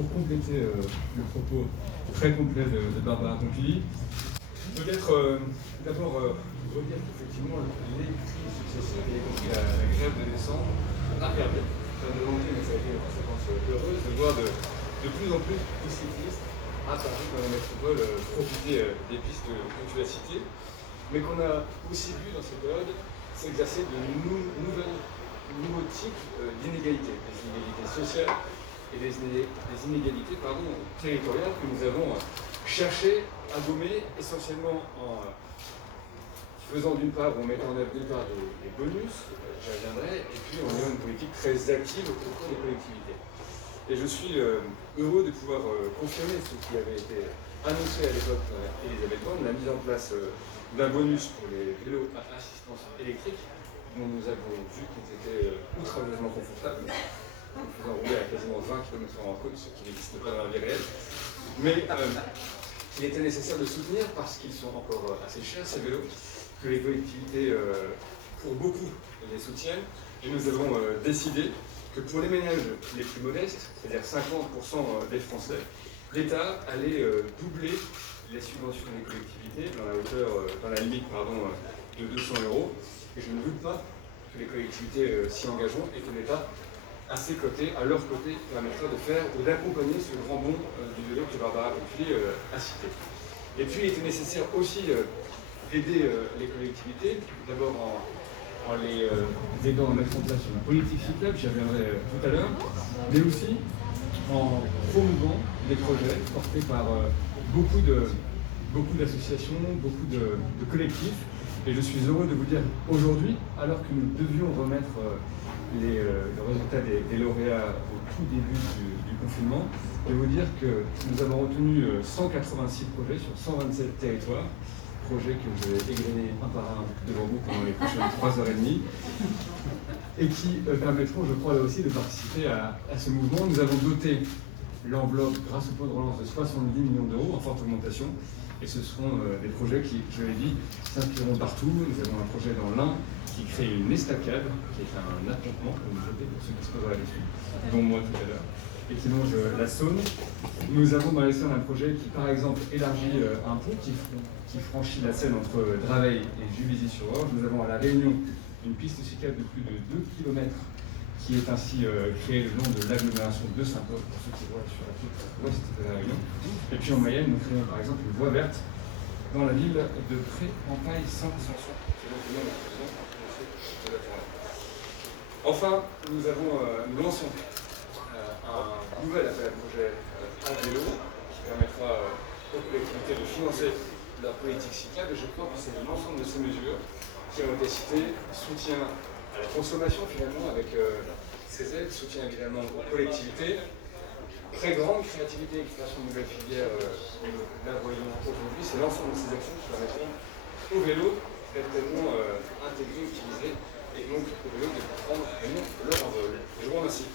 pour compléter le propos très complet de Barbara Pompili, peut-être d'abord redire qu'effectivement les crises successives, y compris la grève de décembre, a permis, ça a demandé, mais ça a été une conséquence heureuse, de voir de plus en plus de cyclistes à Paris, dans la métropole, profiter des pistes que tu as citées, mais qu'on a aussi vu dans cette période s'exercer de nouveaux types d'inégalités, des inégalités sociales et des inégalités territoriales que nous avons cherché à gommer essentiellement en faisant d'une part, ou en mettant en œuvre d'une part des bonus, j'y reviendrai, et puis en ayant une politique très active autour des collectivités. Et je suis heureux de pouvoir confirmer ce qui avait été annoncé à l'époque par Elisabeth Borne, la mise en place d'un bonus pour les vélos à assistance électrique, dont nous avons vu qu'ils étaient outrageusement confortables, en faisant rouler à quasiment 20 km/h en côte, ce qui n'existe pas dans la vie réelle. Mais il était nécessaire de soutenir, parce qu'ils sont encore assez chers, ces vélos, que les collectivités, pour beaucoup, les soutiennent. Et nous avons décidé que pour les ménages les plus modestes, c'est-à-dire 50% des Français, l'État allait doubler les subventions des collectivités dans la limite de 200 €. Et je ne doute pas que les collectivités s'y engageront et que l'État, à ses côtés, à leur côté, permettra de faire ou d'accompagner ce grand bond du vélo que Barbara Pompili a cité. Et puis, il était nécessaire aussi d'aider les collectivités, d'abord en les aidant à mettre en place une politique cyclable, j'y reviendrai tout à l'heure, mais aussi en promouvant des projets portés par beaucoup d'associations, beaucoup de collectifs. Et je suis heureux de vous dire aujourd'hui, alors que nous devions remettre le résultat des lauréats au tout début du confinement, de vous dire que nous avons retenu 186 projets sur 127 territoires, projets que je vais égrener un par un devant vous pendant les prochaines 3h30, et qui permettront, je crois là aussi, de participer à ce mouvement. Nous avons doté l'enveloppe, grâce au plan de relance, de 70 millions d'euros en forte augmentation, et ce seront des projets qui, je l'ai dit, s'inscriront partout. Nous avons un projet dans l'Ain qui crée une estacade, qui est un attroupement, comme vous notez, pour ceux qui se poseraient la question, dont moi tout à l'heure, et qui longe la Saône. Nous avons dans les Cernes un projet qui, par exemple, élargit un pont qui franchit la Seine entre Draveil et Juvisy-sur-Orge. Nous avons à La Réunion une piste cyclable de plus de 2 km qui est ainsi créée le long de l'agglomération de Saint-Paul, pour ceux qui voient sur la côte ouest de La Réunion. Et puis en Mayenne, nous créons par exemple une voie verte dans la ville de Pré-en-Paille-Saint-Sanson. Enfin, nous lançons un nouvel appel à projet en vélo qui permettra aux collectivités de financer leur politique cyclable. Et je crois que c'est l'ensemble de ces mesures qui ont été citées, soutien à la consommation finalement avec ces aides, soutien évidemment aux collectivités, très grande créativité et création de nouvelles filières, là voyons aujourd'hui, c'est l'ensemble de ces actions qui permettront au vélo d'être pleinement intégré, utilisé, et donc au vélo de prendre leur envol. Je vous remercie.